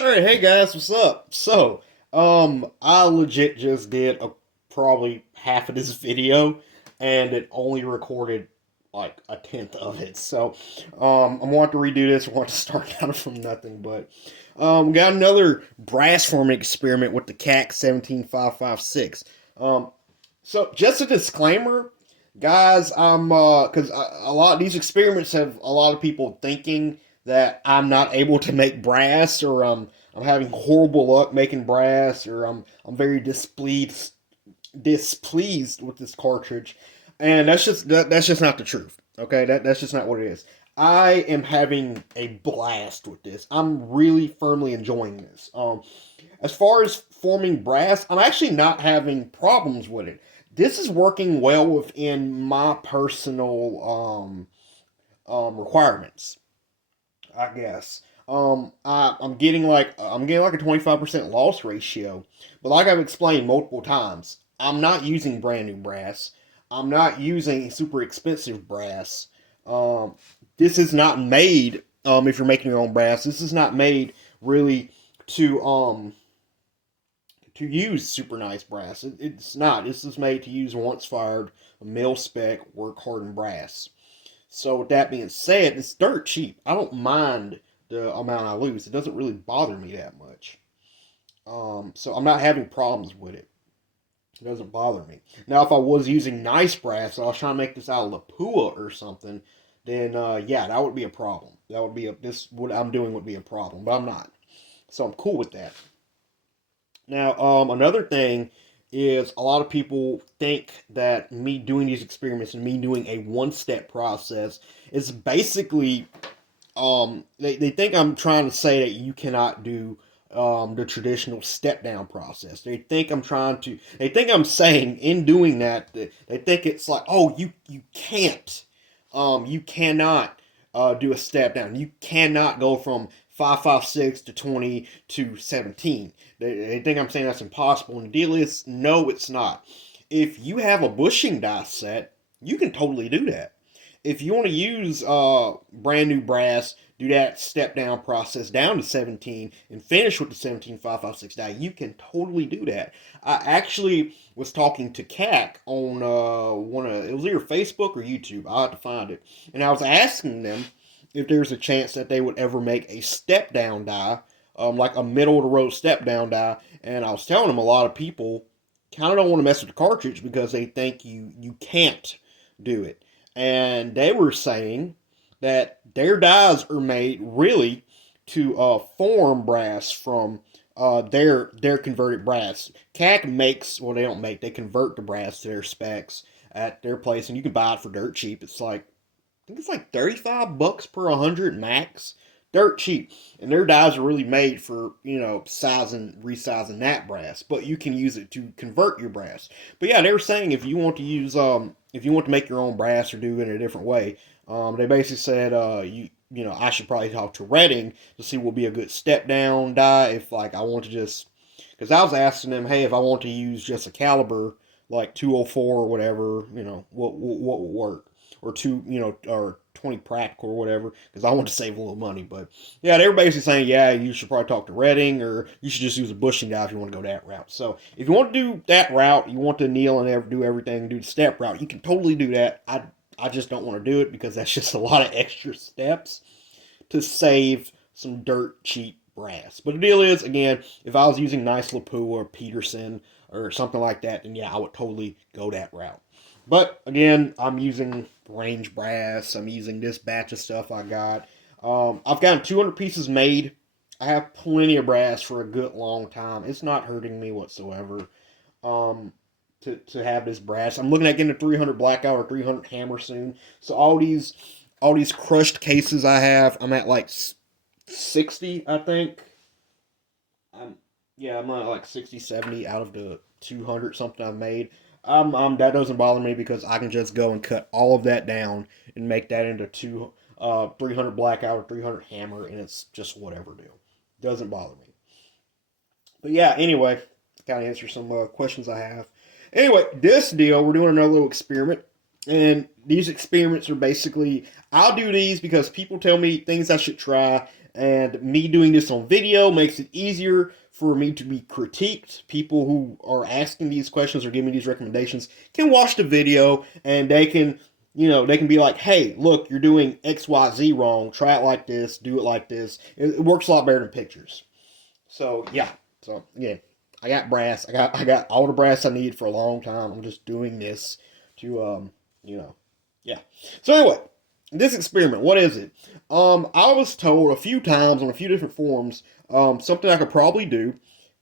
Alright, hey guys, what's up? I legit just did probably half of this video, and it only recorded like a tenth of it. I'm wanting to redo this. I want to start out from nothing, but got another brass forming experiment with the KAK 17-5.56. Just a disclaimer, guys. Because a lot of these experiments have a lot of people thinking that I'm not able to make brass, or I'm having horrible luck making brass, or I'm very displeased with this cartridge, and that's just not the truth. Okay, that's just not what it is. I am having a blast with this. I'm really firmly enjoying this. As far as forming brass, I'm actually not having problems with it. This is working well within my personal requirements, I guess. I'm getting like a 25% loss ratio, but like I've explained multiple times, I'm not using brand new brass. I'm not using super expensive brass. Um, this is not made. If you're making your own brass, this is not made really to use super nice brass. It's not. This is made to use once fired, mil spec, work hardened brass. So with that being said, it's dirt cheap. I don't mind the amount I lose. It doesn't really bother me that much. So I'm not having problems with it. It doesn't bother me. Now, if I was using nice brass, I was trying to make this out of Lapua or something, then yeah, that would be a problem. That would be what I'm doing would be a problem, but I'm not. So I'm cool with that. Now, another thing is a lot of people think that me doing these experiments and me doing a one-step process is basically they think I'm trying to say that you cannot do the traditional step down process. They think I'm saying in doing that, they think it's like, oh, you can't, you cannot do a step down. You cannot go from 5.56 to 20 to 17. They think I'm saying that's impossible. And the deal is, no, it's not. If you have a bushing die set, you can totally do that. If you want to use brand new brass, do that step down process down to 17 and finish with the 17-5.56 die, you can totally do that. I actually was talking to KAK on it was either Facebook or YouTube. I'll have to find it. And I was asking them if there's a chance that they would ever make a step down die, like a middle of the road step down die. And I was telling them a lot of people kind of don't want to mess with the cartridge because they think you can't do it. And they were saying that their dies are made really to form brass from their converted brass. KAK makes, well, they don't make, they convert the brass to their specs at their place, and you can buy it for dirt cheap. It's like, I think it's like $35 per 100 max. Dirt cheap. And their dies are really made for, resizing that brass. But you can use it to convert your brass. But yeah, they were saying if you want to make your own brass or do it in a different way, they basically said I should probably talk to Redding to see what would be a good step down die if like I want to just, because I was asking them, hey, if I want to use just a caliber like 204 or whatever, what would work, or or 20 practical or whatever, because I want to save a little money. But yeah, they were basically saying, yeah, you should probably talk to Redding, or you should just use a bushing die if you want to go that route. So if you want to do that route, you want to kneel and do everything, do the step route, you can totally do that. I just don't want to do it because that's just a lot of extra steps to save some dirt cheap brass. But the deal is, again, if I was using nice Lapua or Peterson or something like that, then yeah, I would totally go that route. But again, I'm using range brass. I'm using this batch of stuff I got. I've gotten 200 pieces made. I have plenty of brass for a good long time. It's not hurting me whatsoever. Um, to have this brass. I'm looking at getting a 300 blackout or 300 hammer soon. So all these crushed cases I have, I'm at like 60, I think. I'm Yeah, I'm at like 60, 70 out of the 200 something I've made. That doesn't bother me because I can just go and cut all of that down and make that into 300 blackout or 300 hammer, and it's just whatever deal. Doesn't bother me. But yeah, anyway, kind of answer some questions I have. Anyway, this deal, we're doing another little experiment. And these experiments are basically, I'll do these because people tell me things I should try. And me doing this on video makes it easier for me to be critiqued. People who are asking these questions or giving these recommendations can watch the video and they can, they can be like, hey, look, you're doing XYZ wrong. Try it like this, do it like this. It works a lot better than pictures. So yeah. So yeah, I got brass. I got all the brass I need for a long time. I'm just doing this to yeah. So anyway, this experiment, what is it? I was told a few times on a few different forums, something I could probably do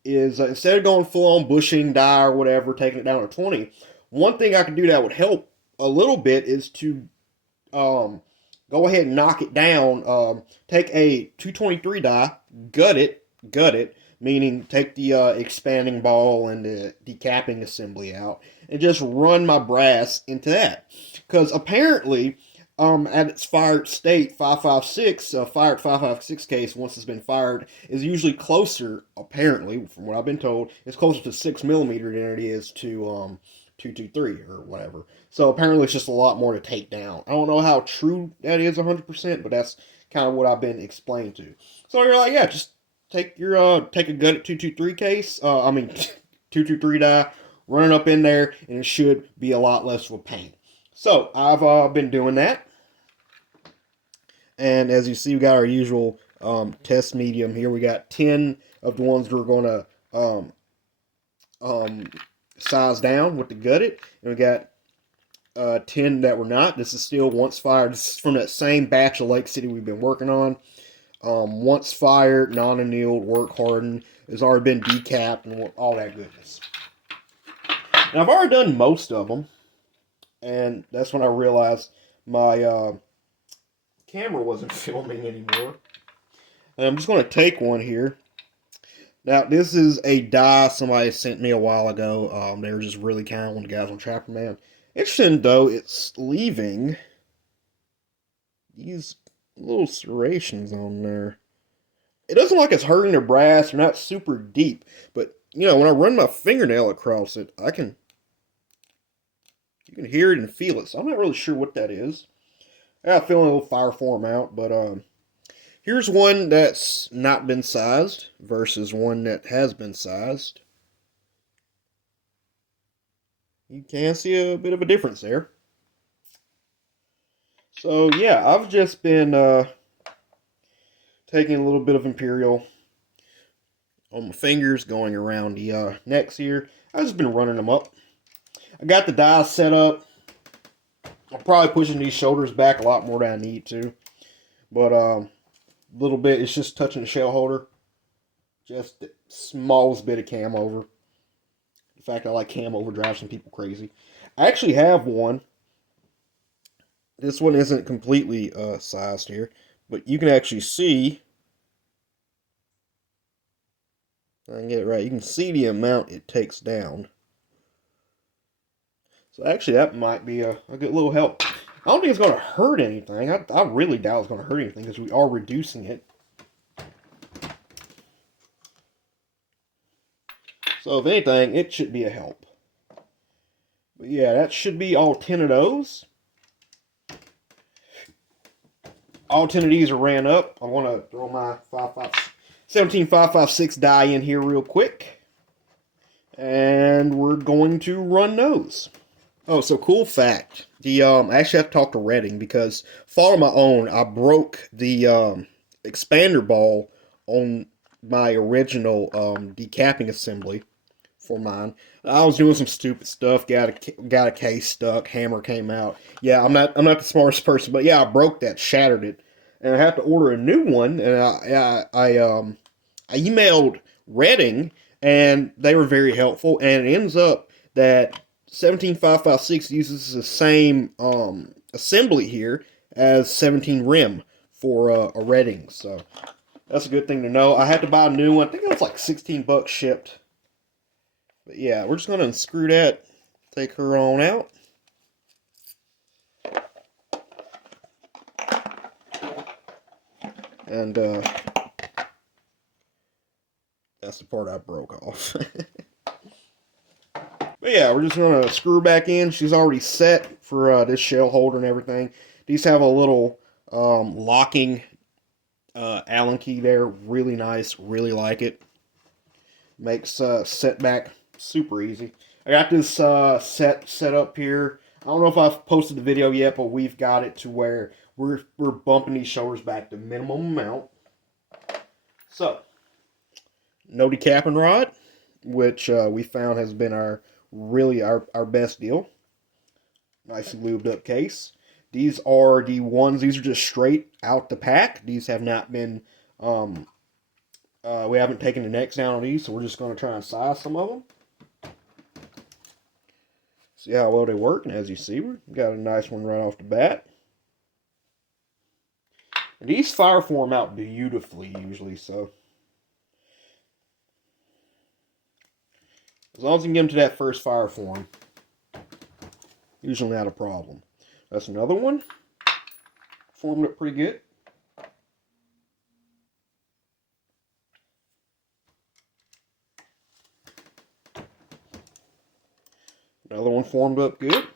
is instead of going full on bushing, die, or whatever, taking it down to 20, one thing I could do that would help a little bit is to go ahead and knock it down. Take a 223 die, gut it, meaning take the expanding ball and the decapping assembly out, and just run my brass into that. Because apparently, at its fired state, 556, fired 556 case, once it's been fired, is usually closer, apparently, from what I've been told, it's closer to 6mm than it is to 223 or whatever. So apparently it's just a lot more to take down. I don't know how true that is 100%, but that's kind of what I've been explained to. So you're like, yeah, just take a gun at 223 case, 223 die, run it up in there, and it should be a lot less of a pain. So I've been doing that. And as you see, we got our usual test medium here. We got 10 of the ones we're going to size down with the gutted, and we got 10 that were not. This is still once fired. This is from that same batch of Lake City we've been working on. Once fired, non-annealed, work hardened. It's already been decapped and all that goodness. Now I've already done most of them, and that's when I realized my camera wasn't filming anymore. And I'm just going to take one here. Now, this is a die somebody sent me a while ago. They were just really kind, one of the guys on Trapper Man. Interesting, though, it's leaving these little serrations on there. It doesn't look like it's hurting the brass. They're not super deep. But, when I run my fingernail across it, you can hear it and feel it. So I'm not really sure what that is. I got a feeling it'll fire form out, but here's one that's not been sized versus one that has been sized. You can see a bit of a difference there. So yeah, I've just been taking a little bit of Imperial on my fingers, going around the necks here. I've just been running them up. I got the die set up. I'm probably pushing these shoulders back a lot more than I need to. But a little bit, it's just touching the shell holder. Just the smallest bit of cam over. In fact, I like cam over, drives some people crazy. I actually have one. This one isn't completely sized here. But you can actually see, if I can get it right, you can see the amount it takes down. So actually, that might be a good little help. I don't think it's going to hurt anything. I really doubt it's going to hurt anything because we are reducing it. So if anything, it should be a help. But yeah, that should be all 10 of those. All 10 of these are ran up. I want to throw my 17-5.56 die in here real quick. And we're going to run those. Oh, so cool fact. I actually have to talk to Redding because following my own, I broke the expander ball on my original decapping assembly for mine. I was doing some stupid stuff, got a case stuck, hammer came out. Yeah, I'm not the smartest person, but yeah, I broke that, shattered it, and I have to order a new one. And I emailed Redding, and they were very helpful. And it ends up that 17-5.56 uses the same assembly here as 17 rim for a Redding, so that's a good thing to know. I had to buy a new one. I think it was like $16 shipped. But yeah, we're just going to unscrew that, take her on out. And that's the part I broke off. But yeah, we're just going to screw back in. She's already set for this shell holder and everything. These have a little locking Allen key there, really nice, really like it. Makes setback super easy. I got this set up here. I don't know if I've posted the video yet, but we've got it to where we're bumping these shoulders back to minimum amount. So, no decapping rod, which we found has been our best deal. Nicely lubed up case. These are the ones. These are just straight out the pack. These have not been. We haven't taken the necks down on these, so we're just going to try and size some of them. See how well they work, and as you see, we got a nice one right off the bat. And these fire form out beautifully usually, so as long as you can get them to that first fire form, usually not a problem. That's another one. Formed up pretty good. Another one formed up good.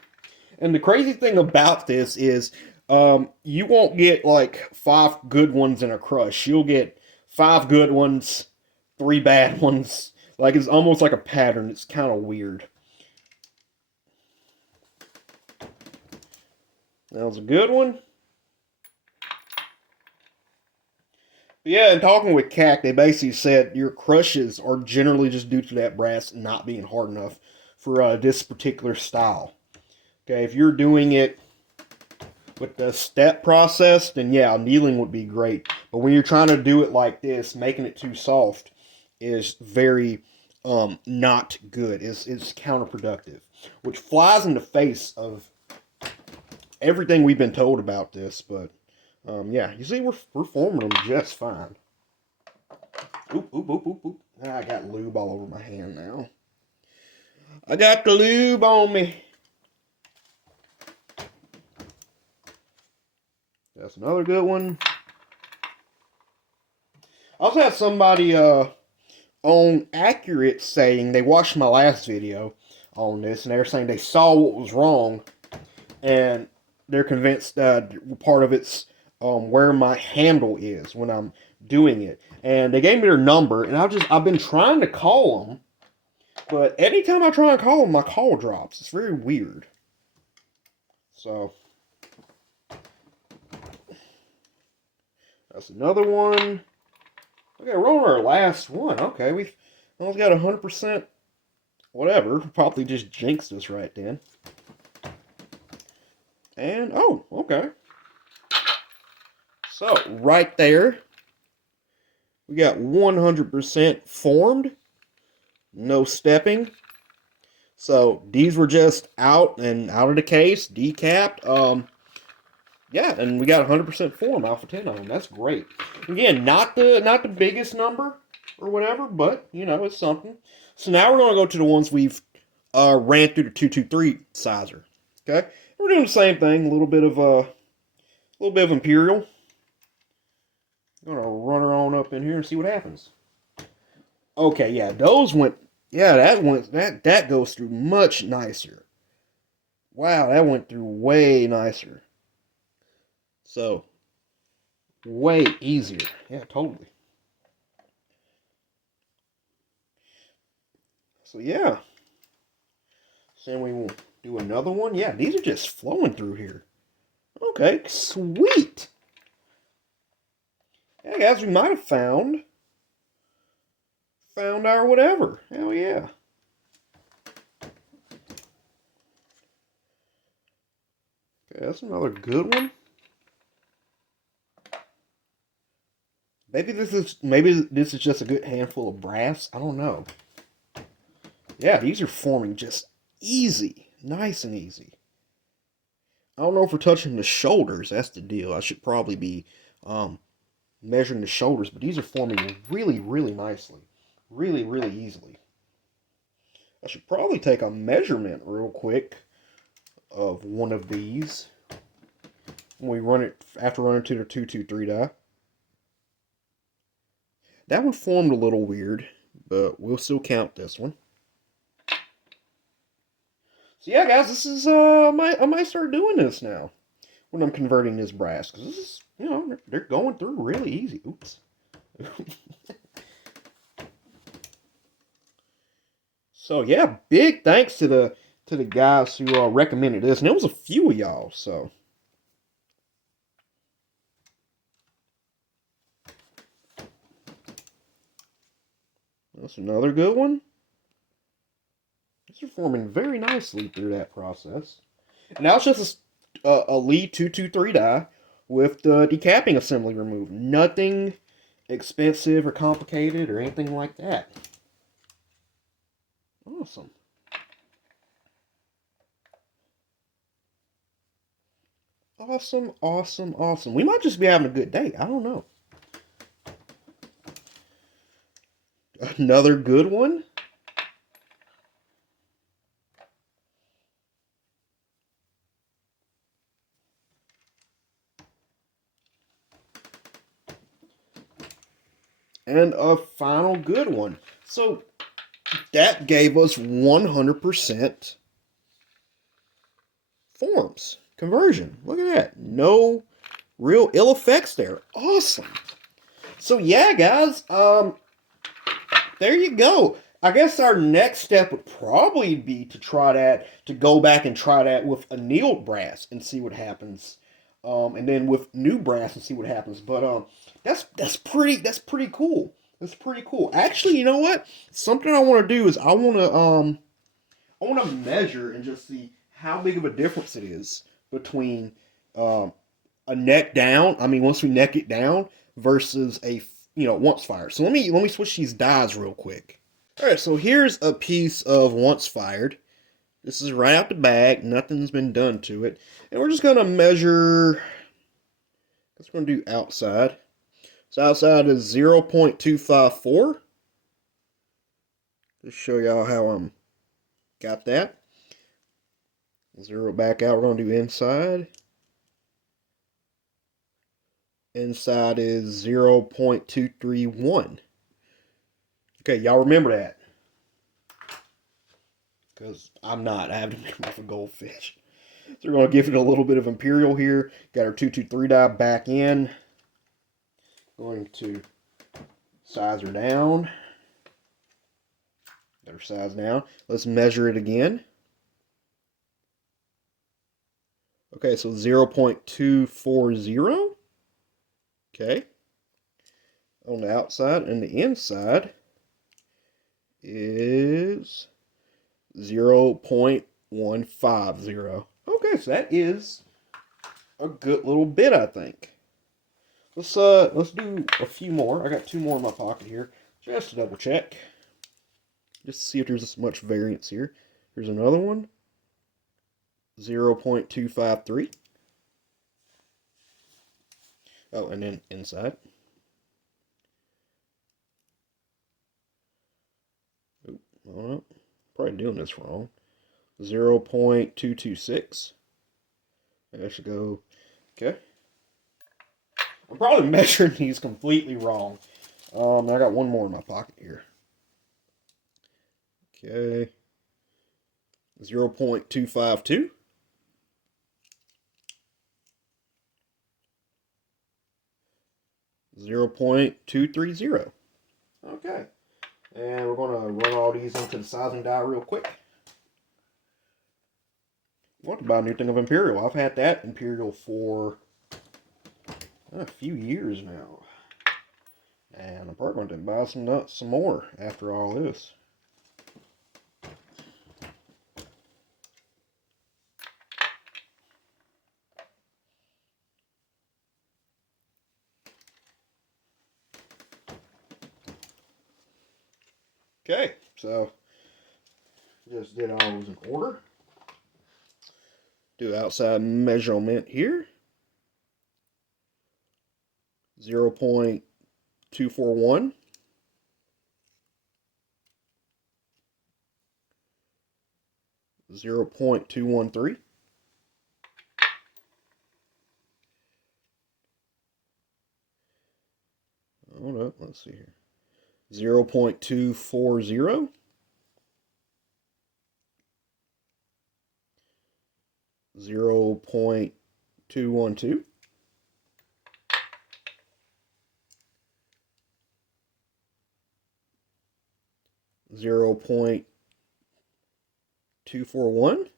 And the crazy thing about this is you won't get like 5 good ones in a crush. You'll get 5 good ones, 3 bad ones. Like it's almost like a pattern. It's kind of weird. That was a good one. But yeah, and talking with KAK, they basically said your crushes are generally just due to that brass not being hard enough for this particular style. Okay, if you're doing it with the step process, then yeah, annealing would be great. But when you're trying to do it like this, making it too soft is very not good. It's counterproductive, which flies in the face of everything we've been told about this. But yeah, you see, we're forming them just fine. Oop, oop, oop, oop, oop. I got lube all over my hand now. I got the lube on me. That's another good one. I also had somebody on Accurate saying they watched my last video on this, and they were saying they saw what was wrong, and they're convinced part of it's where my handle is when I'm doing it. And they gave me their number, and I've been trying to call them, but anytime I try and call them, my call drops. It's very weird. So that's another one. Okay, we're on our last one. Okay, we've almost got 100%. Whatever. Probably just jinxed us right then. And, oh, okay. So, right there, we got 100% formed. No stepping. So, these were just out of the case, decapped. Yeah, and we got 100% form, alpha 10 on them. That's great. Again, not the biggest number or whatever, but, you know, it's something. So now we're going to go to the ones we've ran through the 223 sizer. Okay? We're doing the same thing, a little bit of Imperial. I'm going to run her on up in here and see what happens. Okay, yeah, those went, yeah, that goes through much nicer. Wow, that went through way nicer. So, way easier. Yeah, totally. So, yeah. So, we will do another one. Yeah, these are just flowing through here. Okay, sweet. Yeah, guys, we might have found our whatever. Hell yeah. Okay, that's another good one. Maybe this is just a good handful of brass. I don't know. Yeah, these are forming just easy. Nice and easy. I don't know if we're touching the shoulders. That's the deal. I should probably be measuring the shoulders, but these are forming really, really nicely. Really, really easily. I should probably take a measurement real quick of one of these when we run it after running to the 223 die. That one formed a little weird, but we'll still count this one. So yeah, guys, this is I might start doing this now. when I'm converting this brass, because this is, they're going through really easy. Oops. So yeah, big thanks to the guys who recommended this, and it was a few of y'all. So that's another good one. It's performing very nicely through that process. And now it's just a Lee 223 die with the decapping assembly removed. Nothing expensive or complicated or anything like that. Awesome. Awesome, awesome, awesome. We might just be having a good day. I don't know. Another good one. And a final good one. So that gave us 100% forms conversion. Look at that. No real ill effects there. Awesome. So yeah, guys, there you go. I guess our next step would probably be to go back and try that with annealed brass and see what happens. And then with new brass and see what happens. But that's pretty cool. That's pretty cool. Actually, you know what? Something I want to do is I want to measure and just see how big of a difference it is between um, a neck down. I mean, once we neck it down versus a once fired. So let me switch these dies real quick. All right, so here's a piece of once fired. This is right out the bag. Nothing's been done to it, and we're just gonna measure. That's gonna do outside. So outside is 0.254. Just show y'all how I'm got that. Zero back out. We're gonna do inside. Inside is 0.231. Okay, y'all remember that. Because I'm not. I have to make them off a goldfish. So we're going to give it a little bit of imperial here. Got our 223 die back in. Going to size her down. Got her size down. Let's measure it again. Okay, so 0.240. Okay. On the outside, and the inside is 0.150. Okay, so that is a good little bit, I think. Let's do a few more. I got two more in my pocket here, just to double check, just to see if there's this much variance here. Here's another one, 0.253. Oh, and then inside. Oop, oh, probably doing this wrong. 0.226. I should go. Okay. I'm probably measuring these completely wrong. I got one more in my pocket here. Okay. 0.252. 0.230. Okay. And we're going to run all these into the sizing die real quick. What about anything of Imperial? I've had that Imperial for a few years now. And I'm probably going to buy some more after all this. Okay, so just did all those in order. Do outside measurement here. 0.241. 0.213. Hold up, let's see here. 0.240. 0.241. 212. 0.241.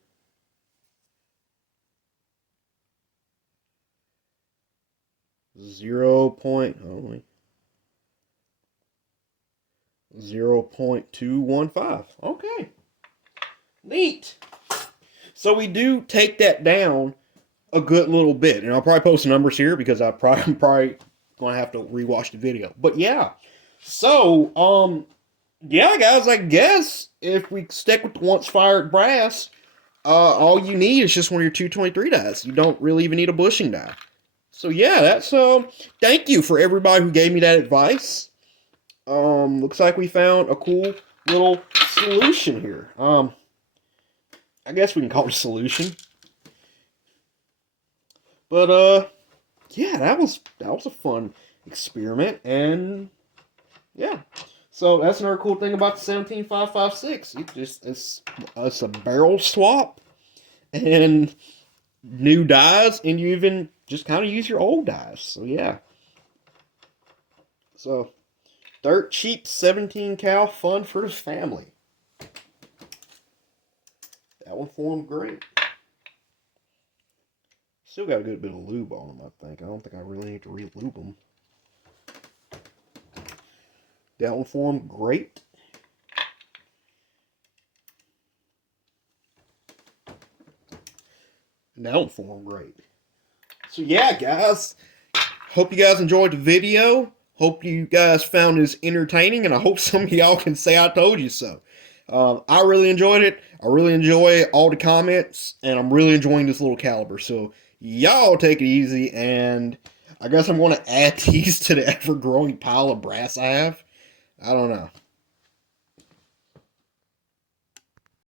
0.215. Okay. Neat. So we do take that down a good little bit. And I'll probably post the numbers here because I'm probably going to have to rewatch the video. But yeah. So, yeah, guys, I guess if we stick with the once fired brass, all you need is just one of your 223 dies. You don't really even need a bushing die. So yeah, that's thank you for everybody who gave me that advice. Looks like we found a cool little solution here. I guess we can call it a solution. But yeah, that was a fun experiment, and yeah. So that's another cool thing about the 17-5.56. It's a barrel swap and new dies, and you even just kind of use your old dies. So yeah. So dirt cheap 17 cal fun for the family. That one formed great. Still got a good bit of lube on them, I think. I don't think I really need to re-lube them. That one formed great. And that one formed great. So yeah, guys. Hope you guys enjoyed the video. Hope you guys found this entertaining, and I hope some of y'all can say I told you so. I really enjoyed it. I really enjoy all the comments, and I'm really enjoying this little caliber. So y'all take it easy, and I guess I'm going to add these to the ever-growing pile of brass I have. I don't know.